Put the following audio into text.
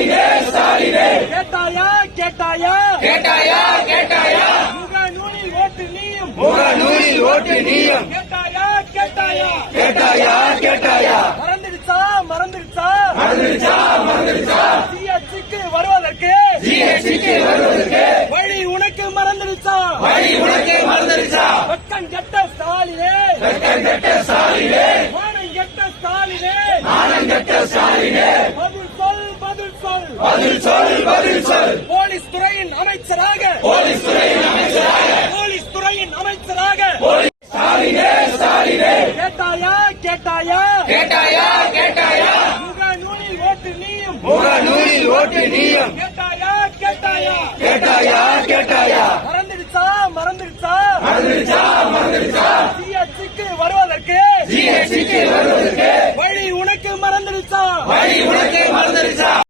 ஸ்டாலினே ஸ்டாலினே கேட்டாயா கேட்டாயா கேட்டாயா கேட்டாயா முகநூலில் ஓட்டு நீயும் முகநூலில் ஓட்டு நீயும் கேட்டாயா கேட்டாயா கேட்டாயா கேட்டாயா மறந்துடுச்சா மறந்துடுச்சா மறந்துடுச்சா மறந்துடுச்சா சிஎஸ்சிக்கு வருவதற்கு ஜிஎஸ்டிக்கு வருவதற்கு வழி உனக்கு மறந்துடுச்சா வழி உனக்கு மறந்துடுச்சா வெக்கம் கெட்ட ஸ்டாலினே வெட்கம் கெட்ட ஸ்டாலினே மானம் கெட்ட ஸ்டாலினே மானம் கெட்ட ஸ்டாலினே பதில் சொல் பதில் சொல் பதில் சொல் பதில் சொல் போலீஸ் துறையின் அமைச்சராக போலீஸ் துறையின் அமைச்சராக போலீஸ் துறையின் அமைச்சராக ஸ்டாலினே ஸ்டாலினே கேட்டாயா கேட்டாயா கேட்டாயா கேட்டாயா முகநூலில் ஓட்டு நீயும் முகநூலில் ஓட்டு நீயும் கேட்டாயா கேட்டாயா கேட்டாயா கேட்டாயா மறந்துடுச்சா மறந்துடுச்சா மறந்துடுச்சா மறந்துடுச்சா சிஎஸ்சிக்கு வருவதற்கு ஜிஎஸ்டிக்கு வருவதற்கு வழி உனக்கு மறந்துடுச்சா வழி உனக்கு மறந்துடுச்சா